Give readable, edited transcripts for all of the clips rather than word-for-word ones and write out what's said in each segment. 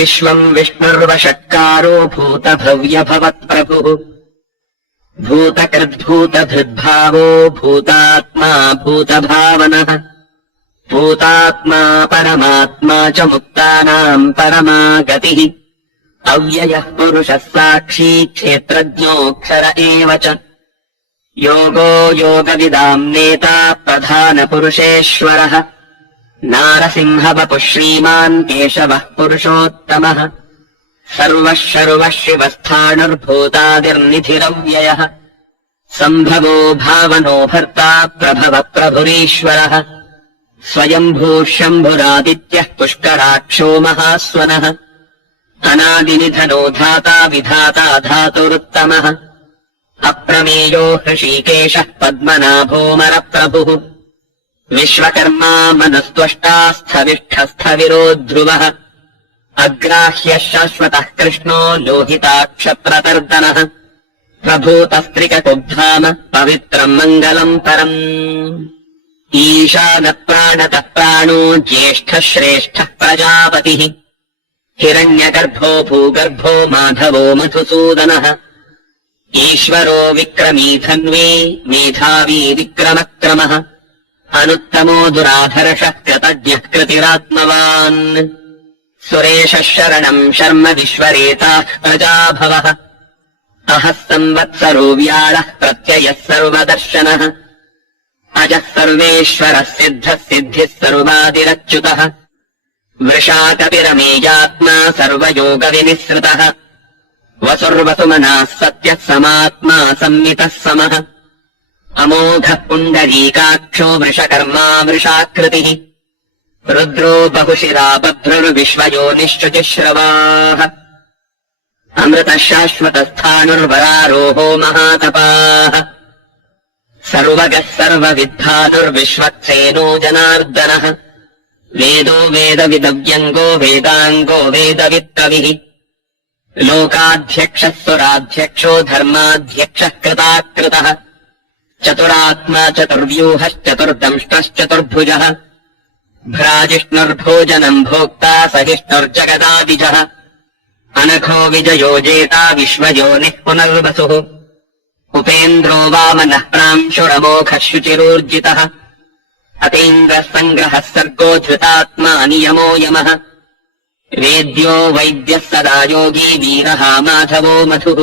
विश्वम् विष्णुर्वषट्कारो भूतभव्यभवत्प्रभुः भूतकृद्भूतभृद्भावो भूतात्मा भूतभावनः भूतात्मा परमात्मा च मुक्तानाम् परमा गतिः अव्ययः पुरुषः साक्षी क्षेत्रज्ञोऽक्षर एव च योगो योगविदाम् नेता प्रधानपुरुषेश्वरः नारसिंहवपुः श्रीमान् केशवः पुरुषोत्तमः सर्वः शर्वः शिवस्थाणुर्भूतादिर्निधिरव्ययः सम्भवो भावनो भर्ता प्रभव प्रभुरीश्वरः स्वयम्भूः शम्भुरादित्यः पुष्कराक्षो महास्वनः अनादिनिधनो धाता विधाता धातुरुत्तमः अप्रमेयो हृषीकेशः पद्मनाभोऽमरप्रभुः विश्वकर्मा मनस्त्वष्टा स्थविष्ठस्थविरो ध्रुवः अग्राह्यः शाश्वतः कृष्णो लोहिताक्षप्रतर्दनः प्रभूतस्त्रिककुब्धाम पवित्रम् मङ्गलम् परम् ईशानप्राणतः प्राणो ज्येष्ठः श्रेष्ठः प्रजापतिः हिरण्यगर्भो भूगर्भो माधवो मधुसूदनः ईश्वरो विक्रमी धन्वी मेधावी विक्रमक्रमः अनुत्तमो दुराधर्षः कृतज्ञः कृतिरात्मवान् सुरेशः शरणम् शर्म विश्वरेताः प्रजाभवः अहः संवत्सरो व्याळः प्रत्ययः सर्वदर्शनः अजः सर्वेश्वरः सिद्धः सिद्धिः सर्वादिरच्युतः वृषा कपिरमेयात्मा सर्वयोगविनिःसृतः वसुर्वसुमनाः सत्यः समात्मा संमितः समः अमोघः पुण्डरीकाक्षो वृषकर्मा वृषाकृतिः रुद्रो बहुशिरा बभ्रुर्विश्वयोनिश्चुतिश्रवाः अमृतः शाश्वतस्थाणुर्वरारोहो महातपाः सर्वगः सर्वविद्धानुर्विश्वक्सेनो जनार्दनः वेदो वेदविदव्यङ्गो वेदाङ्गो वेदवित्कविः लोकाध्यक्षः सुराध्यक्षो धर्माध्यक्षः कृताकृतः चतुरात्मा चतुर्व्यूहश्चतुर्दंष्टश्चतुर्भुजः भ्राजिष्णुर्भोजनम् भोक्ता सहिष्णुर्जगदादिजः अनघो विजयो जेता विश्वयोनिः पुनर्वसुः उपेन्द्रो वामनः प्रांशुरमोघः शुचिरूर्जितः अतीन्द्रः सङ्ग्रहः सर्गो धृतात्मा नियमो यमः वेद्यो वैद्यः सदा योगी वीरः माधवो मधुः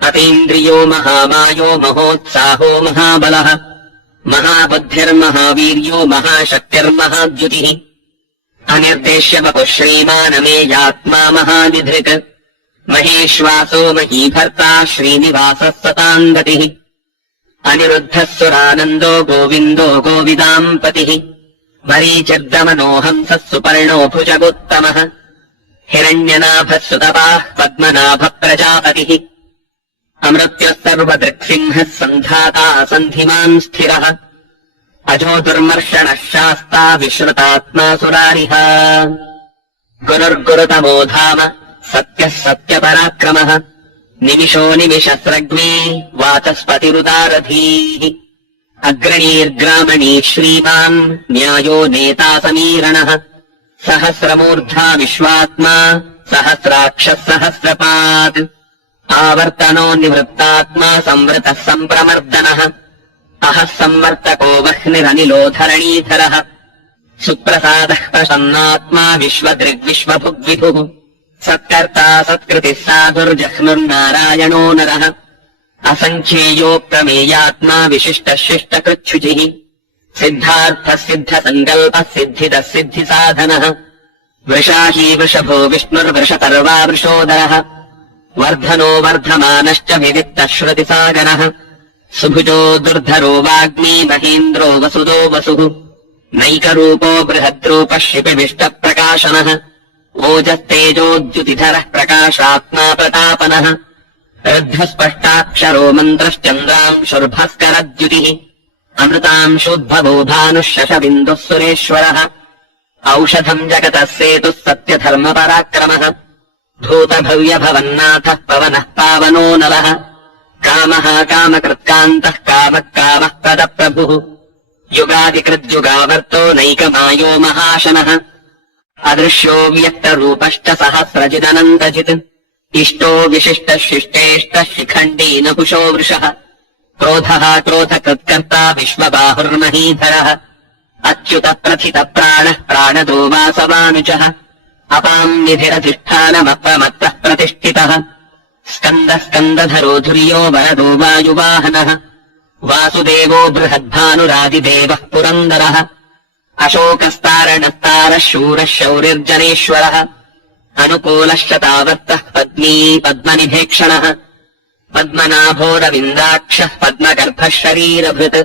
अतीन्द्रियो महामायो महोत्साहो महाबलः महाबुद्धिर्महावीर्यो महाशक्तिर्महाद्युतिः अनिर्देश्य वपुः श्रीमानमेयात्मा महानिधृक् महेश्वासो महीभर्ता श्रीनिवासः सताम् गतिः अनिरुद्धः सुरानन्दो गोविन्दो गोविदाम् पतिः मरीचिर्दमनोऽहंसः सुपर्णो भुजगोत्तमः हिरण्यनाभः सुतपाः पद्मनाभः प्रजापतिः अमृत्युः सर्वदृक्सिंहः सन्धाता सन्धिमान् स्थिरः अजो दुर्मर्षणः शास्ता विश्रुतात्मा सुरारिः गुरुर्गुरुतमो धाम सत्यः सत्यपराक्रमः निमिषो निमिषस्रग्वी वाचस्पतिरुदारधीः अग्रणीर्ग्रामणी श्रीमान् न्यायो नेता समीरणः सहस्रमूर्धा विश्वात्मा सहस्राक्षः सहस्रपात् आवर्तनो निवृत्तात्मा संवृतः सम्प्रमर्दनः अहः संवर्तको वह्निरनिलो धरणीधरः सुप्रसादः प्रसन्नात्मा विश्वदृग्विश्वभुग्विभुः सत्कर्ता सत्कृतिः साधुर्जह्नुर्नारायणो नरः असङ्ख्येयो प्रमेयात्मा विशिष्टः शिष्टकृच्छुचिः सिद्धार्थः सिद्धसङ्कल्पः सिद्धिदः सिद्धिसाधनः वृषाही वृषभो विष्णुर्वृषपर्वा वृषोदरः वर्धनो वर्धमानश्च विविक्तः श्रुतिसागरः सुभुजो दुर्धरो वाग्मी महेन्द्रो वसुदो वसुः नैकरूपो बृहद्रूपः शिपिविष्टप्रकाशनः ओजस्तेजोद्युतिधरः प्रकाशात्मा प्रतापनः ऋद्धस्पष्टाक्षरो मन्त्रश्चन्द्रांशुर्भास्करद्युतिः अमृतांशोद्भवो भानुः शशबिन्दुः सुरेश्वरः औषधम् जगतः सेतुः सत्यधर्मपराक्रमः भूतभव्यभवन्नाथः पवनः पावनो नलः कामः कामकृत्कान्तः कामः कामः पदप्रभुः युगादिकृद्युगावर्तो नैकमायो महाशनः अदृश्यो व्यक्तरूपश्च सहस्रजिदनन्तजित् इष्टो विशिष्टः शिष्टेष्टः शिखण्डी नपुषो वृषः क्रोधः क्रोधकृत्कर्ता विश्वबाहुर्महीधरः अच्युत प्रथित प्राणः प्राणदो वासवानुजः अपाम् निधिरधिष्ठानमप्रमत्तः प्रतिष्ठितः स्कन्दः स्कन्दधरो धुर्यो वरदो वायुवाहनः वासुदेवो बृहद्भानुरादिदेवः पुरन्दरः अशोकस्तारणस्तारः शूरः शौरिर्जनेश्वरः अनुकूलश्च तावत्तः पद्मी पद्मनिभेक्षणः पद्मनाभोरविन्दाक्षः पद्मगर्भः शरीरभृत्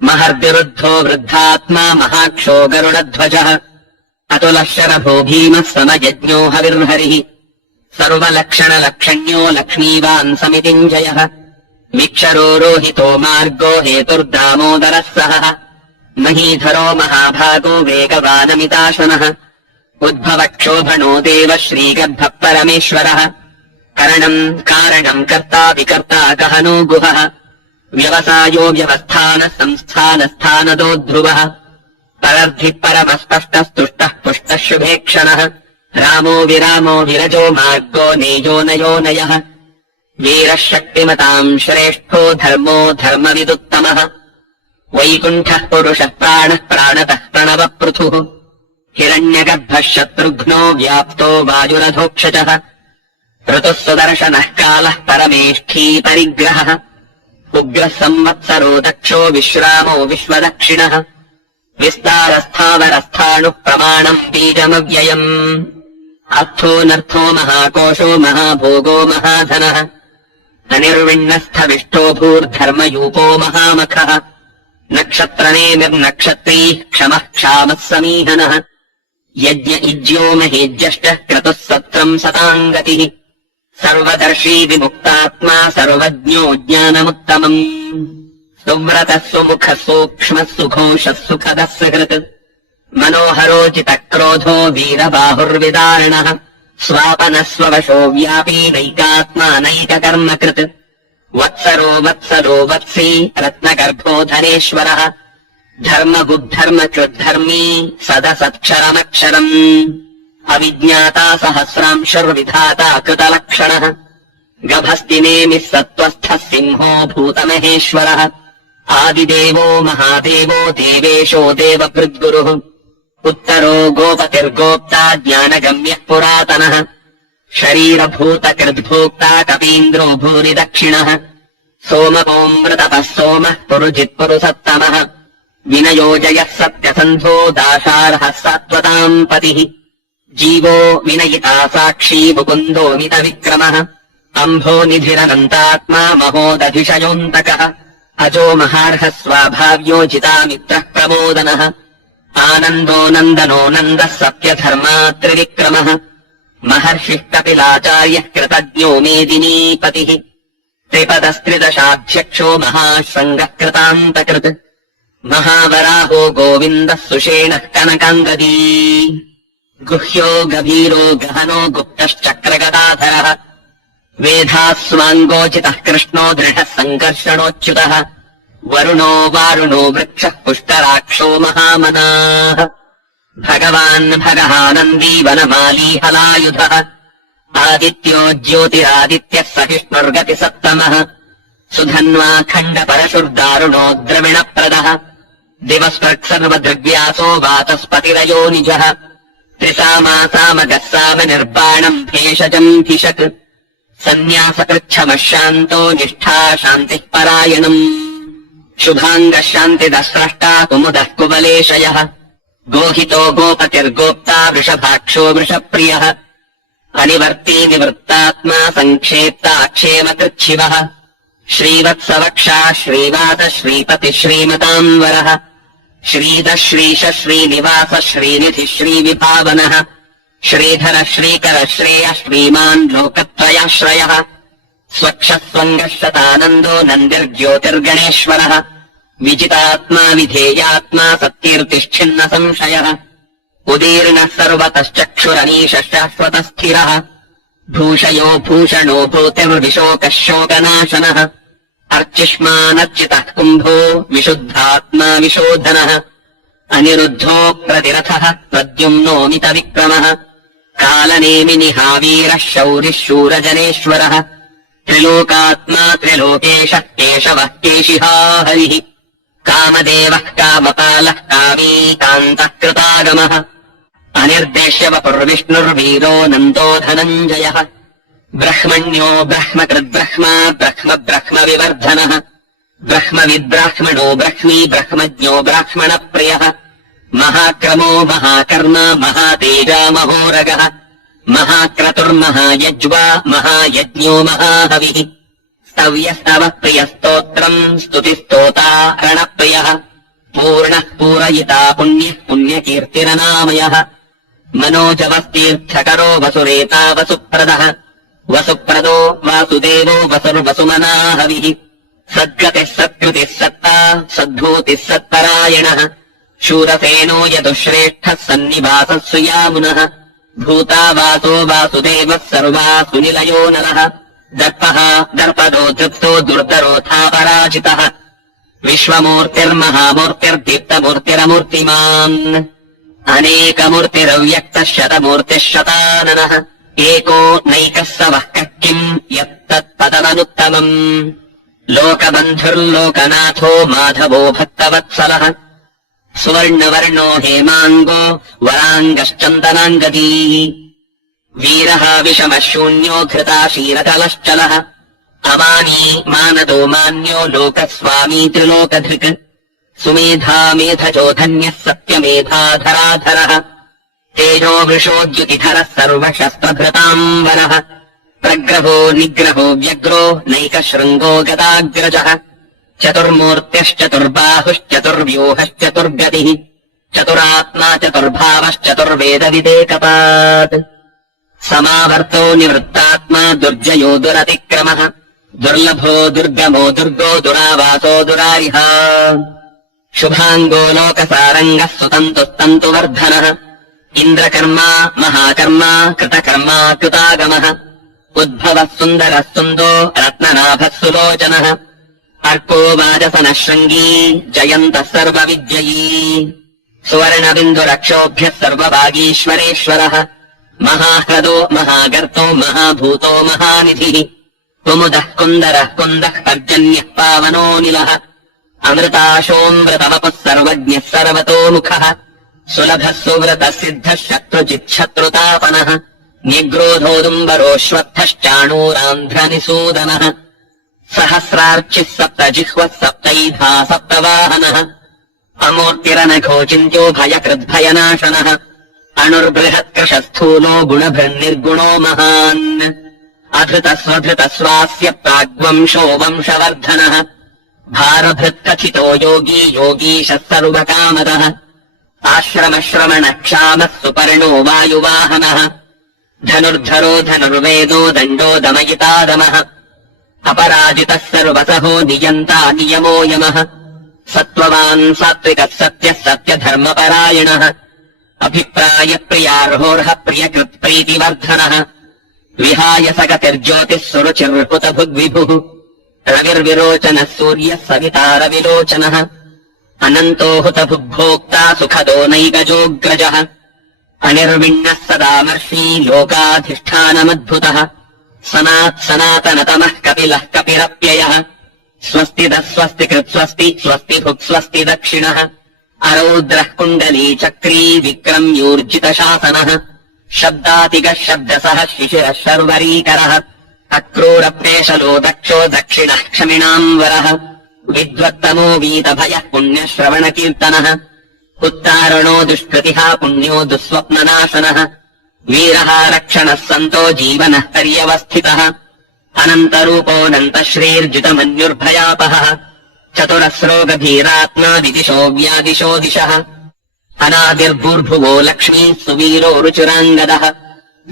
महर्विरुद्धो वृद्धात्मा महाक्षो गरुडध्वजः अतुलः शरभो भीमः समयज्ञो हविर्हरिः सर्वलक्षणलक्षण्यो लक्ष्मीवान् समितिञ्जयः वीक्षरो रोहितो मार्गो हेतुर्दामोदरः सहः महीधरो महाभागो वेगवानमिताशनः उद्भवक्षोभणो देव श्रीगर्भः परमेश्वरः करणम् कारणम् कर्ता विकर्ता गहनो गुहः व्यवसायो व्यवस्थानः संस्थानस्थानदो ध्रुवः परर्धिः परमस्पष्टस्तुष्टः पुष्टः शुभेक्षणः रामो विरामो विरजो मार्गो नेयो नयो नयः वीरः शक्तिमताम् श्रेष्ठो धर्मो धर्मविदुत्तमः वैकुण्ठः पुरुषः प्राणः प्राणतः प्रणवपृथुः हिरण्यगर्भः शत्रुघ्नो व्याप्तो वायुरधोक्षजः ऋतुः सुदर्शनः कालः परमेष्ठी परिग्रहः उग्रः संवत्सरो दक्षो विश्रामो विश्वदक्षिणः विस्तारस्थावरस्थाणुः प्रमाणम् बीजमव्ययम् अर्थोऽनर्थो महाकोशो महाभोगो महाधनः अनिर्विण्णस्थविष्टो भूर्धर्मयूपो महामखः नक्षत्रनेमिर्नक्षत्रीः क्षमः क्षामः समीहनः यज्ञ इज्यो महेज्यष्टः क्रतुः सत्रम् सताम् गतिः सर्वदर्शी विमुक्तात्मा सर्वज्ञो ज्ञानमुत्तमम् सुव्रतः सुमुखः सूक्ष्मः सुघोषः सुखदः सुहृत् मनोहरोचितक्रोधो वीरबाहुर्विदारणः स्वापनः स्ववशो व्यापी नैकात्मा नैककर्मकृत् वत्सरो वत्सरो वत्सी रत्नगर्भो धनेश्वरः धर्मगुद्धर्मकृद्धर्मी सदसत्क्षरमक्षरम् अविज्ञाता सहस्रांशुर्विधाता कृतलक्षणः गभस्तिनेमिः सत्त्वस्थः सिंहो भूतमहेश्वरः आदिदेवो महादेवो देवेशो देवभृद्गुरुः उत्तरो गोपतिर्गोप्ता ज्ञानगम्यः पुरातनः शरीरभूतकृद्भोक्ता कपीन्द्रो भूरि दक्षिणः सोमपोऽमृतपः सोमः पुरुजित्पुरुसत्तमः विनयोजयः सत्यसन्धो दाशार्हः सात्वताम् पतिः जीवो विनयिता साक्षी मुकुन्दो मितविक्रमः अम्भो निधिरनन्तात्मा महोदधिशयोऽन्तकः अजो महार्हः स्वाभाव्योजितामित्रः प्रमोदनः आनन्दो नन्दनो नन्दः सत्यधर्मा त्रिविक्रमः महर्षिः कपिलाचार्यः कृतज्ञो मेदिनीपतिः त्रिपदस्त्रिदशाध्यक्षो महाशृङ्गः कृतान्तकृत् महावराहो गोविन्दः सुषेणः कनकाङ्गदी गुह्यो गभीरो गहनो गुप्तश्चक्रगदाधरः वेधास्वाङ्गोचितः कृष्णो दृढः सङ्कर्षणोच्युतः वरुणो वारुणो वृक्षः पुष्कराक्षो महामनाः भगवान् भगहानन्दी वनमाली हलायुधः आदित्यो ज्योतिरादित्यः सहिष्णुर्गतिसत्तमः सुधन्वा खण्डपरशुर्दारुणो द्रविणप्रदः दिवस्पृक्सर्वदृग्व्यासो वाचस्पतिरयो निजः त्रिसामासामगः सामनिर्बाणम् भेषजम् धिषक् सन्न्यासकृच्छमः शान्तो निष्ठा शान्तिः परायणम् शुभाङ्गः शान्तिदस्रष्टा कुमुदः कुवलेशयः गोहितो गोपतिर्गोप्ता वृषभाक्षो वृषप्रियः अनिवर्ती निवृत्तात्मा सङ्क्षेप्ता क्षेमकृच्छिवः श्रीवत्सवक्षा श्रीवास श्रीपतिः श्रीमताम्बरः श्रीदः श्रीश श्रीनिवास श्रीनिधिः श्रीविभावनः श्रीधर श्रीकर श्रेयः श्रीमान् लोकत्रयाश्रयः स्वक्षः स्वङ्गः शतानन्दो नन्दिर्ज्योतिर्गणेश्वरः विजितात्मा विधेयात्मा सत्कीर्तिश्छिन्न संशयः उदीर्णः सर्वतश्चक्षुरनीशः शाश्वतस्थिरः भूषयो भूषणो भूतिर्विशोकः शोकनाशनः अर्चिष्मानर्चितः कुम्भो विशुद्धात्मा विशोधनः अनिरुद्धो प्रतिरथः प्रद्युम्नोऽमितविक्रमः कालनेमिनिहावीरः शौरिः शूरजनेश्वरः त्रिलोकात्मा त्रिलोकेशः केशवः केशिहा हरिः कामदेवः कामपालः कामीकान्तः कृतागमः अनिर्देश्य वपुर्विष्णुर्वीरो नन्दो धनञ्जयः ब्रह्मण्यो ब्रह्मकृद्ब्रह्मा ब्रह्म ब्रह्मविवर्धनः ब्रह्मविद्ब्राह्मणो ब्रह्मी ब्रह्मज्ञो ब्राह्मणप्रियः महाक्रमो महाकर्मा महातेजा महोरगः महाक्रतुर्महायज्वा महायज्ञो महाहविः स्तव्यस्तवः प्रियस्तोत्रम् स्तुतिस्तोतारणप्रियः पूर्णः पूरयिता पुण्यः पुण्यकीर्तिरनामयः मनोजवस्तीर्थकरो वसुरेता वसुप्रदः वसुप्रदो वासुदेवो वसुर्वसुमनाहविः सद्गतिः सत्कृतिः सत्ता सद्भूतिः सत्परायणः शूरसेनो यदुश्रेष्ठः सन्निवासः सुयामुनः भूता वासो वासुदेवः सर्वासुनिलयो नरः दर्पः दर्पदो दृप्तो दुर्धरोऽथापराजितः विश्वमूर्तिर्महामूर्तिर्दीप्तमूर्तिरमूर्तिमान् अनेकमूर्तिरव्यक्तः शतमूर्तिः शताननः एको नैकः स वः कः किम् यत्तत्पदमनुत्तमम् लोकबन्धुर्लोकनाथो माधवो भक्तवत्सलः सुवर्णवर्णो हेमाङ्गो वराङ्गश्चन्दनाङ्गदी वीरः विषमः शून्यो घृताशीलकलश्चलः अमानी मानदो मान्यो लोकस्वामी त्रिलोकधृक् सुमेधा मेधजो धन्यः सत्यमेधाधराधरः तेजो वृषोद्युतिधरः सर्वशस्त्रधृताम्बरः प्रग्रहो निग्रहो व्यग्रो नैकशृङ्गो गदाग्रजः चतुर्मूर्त्यश्चतुर्बाहुश्चतुर्व्यूहश्चतुर्गतिः चतुरात्मा चतुर्भावश्चतुर्वेदविदेकपात् समावर्तो निवृत्तात्मा दुर्जयो दुरतिक्रमः दुर्लभो दुर्गमो दुर्गो दुरावासो दुरारिः शुभाङ्गो लोकसारङ्गः सुतन्तुस्तन्तुवर्धनः इन्द्रकर्मा महाकर्मा कृतकर्मा कृतागमः उद्भवः सुन्दरः सुन्दो रत्ननाभः सुलोचनः अर्को वाजसनः शृङ्गी जयन्तः सर्वविद्ययी सुवर्णबिन्दुरक्षोभ्यः सर्वभागीश्वरेश्वरः महाह्रदो महागर्तो महाभूतो महानिधिः कुमुदः कुन्दरः कुन्दः पर्जन्यः पावनोऽनिलः अमृताशोऽमृतवपुः सर्वज्ञः सर्वतोमुखः सुलभः सुव्रतः सिद्धः शत्रुजिच्छत्रुतापनः न्यग्रोधोदुम्बरोऽश्वत्थश्चाणूरान्ध्रनिसूदनः सहस्रार्चिः सप्तजिह्वः सप्तैधा सप्तवाहनः अमूर्तिरनघो चिन्त्यो भयकृद्भयनाशनः अणुर्बृहत्कृशस्थूलो गुणभृन्निर्गुणो महान् अधृतस्वधृतस्वास्य प्राग्वंशो वंशवर्धनः भारभृत्कथितो योगी योगीशः सर्वकामदः आश्रमश्रमणक्षामः सुपर्णो वायुवाहनः धनुर्धरो धनुर्वेदो दण्डो दमयितादमः अपराजितः सर्वसहो नियन्ता नियमो यमः सत्त्ववान् सात्विकः सत्यः सत्यधर्मपरायणः अभिप्रायप्रियार्होर्ह प्रियकृत्प्रीतिवर्धनः विहाय सगतिर्ज्योतिः सुरुचिर्हुतभुग्विभुः रविर्विरोचनः सूर्यः सवितारविलोचनः अनन्तो हुतभुग्भोक्ता सुखदो नैकजोऽग्रजः अनिर्विण्णः सदामर्षी लोकाधिष्ठानमद्भुतः सनात्सनातनतमः कपिलः कपिरप्ययः स्वस्तिदः स्वस्तिकृत् स्वस्ति स्वस्ति भुक् स्वस्ति दक्षिणः अरौद्रः कुण्डली चक्री विक्रम्यूर्जितशासनः शब्दातिगः शब्दसः शिशिरः शर्वरीकरः अक्रूरप्रेशलो दक्षो दक्षिणः क्षमिणाम्बरः विद्वत्तमो वीतभयः पुण्यश्रवणकीर्तनः उत्तारणो दुष्कृतिः पुण्यो दुःस्वप्ननाशनः वीरः रक्षणः सन्तो जीवनः पर्यवस्थितः अनन्तरूपोऽनन्तश्रीर्जितमन्युर्भयापहः चतुरस्रो गभीरात्मा दिदिशो व्यादिशो दिशः अनादिर्भूर्भुवो लक्ष्मी सुवीरो रुचिराङ्गदः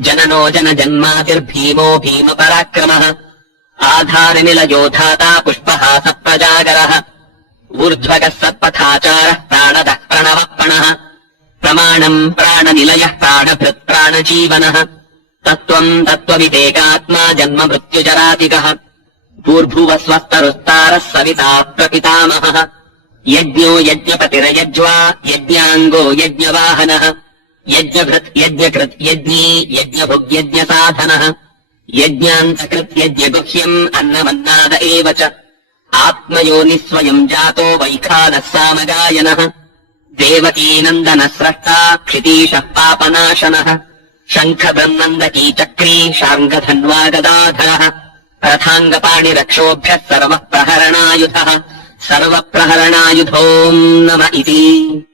जननो जनजन्मादिर्भीमो भीमपराक्रमः आधारनिलयो धाता पुष्पहासप्रजागरः ऊर्ध्वगः सत्पथाचारः प्राणदः प्रणवप्रणः प्रमाणम् प्राणनिलयः प्राणभृत् प्राणजीवनः तत्त्वम् तत्त्वविदेकात्मा जन्म मृत्युजरातिकः भूर्भुवः स्वस्तरुस्तारः सविता प्रपितामहः यज्ञो यज्ञपतिरयज्वा यज्ञाङ्गो यज्ञवाहनः यज्ञभृत् यज्ञकृत् यज्ञी यज्ञभुग्यज्ञसाधनः यज्ञान्तकृत् यज्ञगुह्यम् अन्नमन्नाद एव च आत्मयोनिः स्वयम् जातो वैखानः सामगायनः देवकीनन्दनः स्रष्टा क्षितीशः पापनाशनः शङ्खब्रह्मन्दकी चक्री शार्ङ्गधन्वा गदाधरः रथाङ्गपाणिरक्षोभ्यः सर्वप्रहरणायुधः सर्वप्रहरणायुधोऽम् नम इति।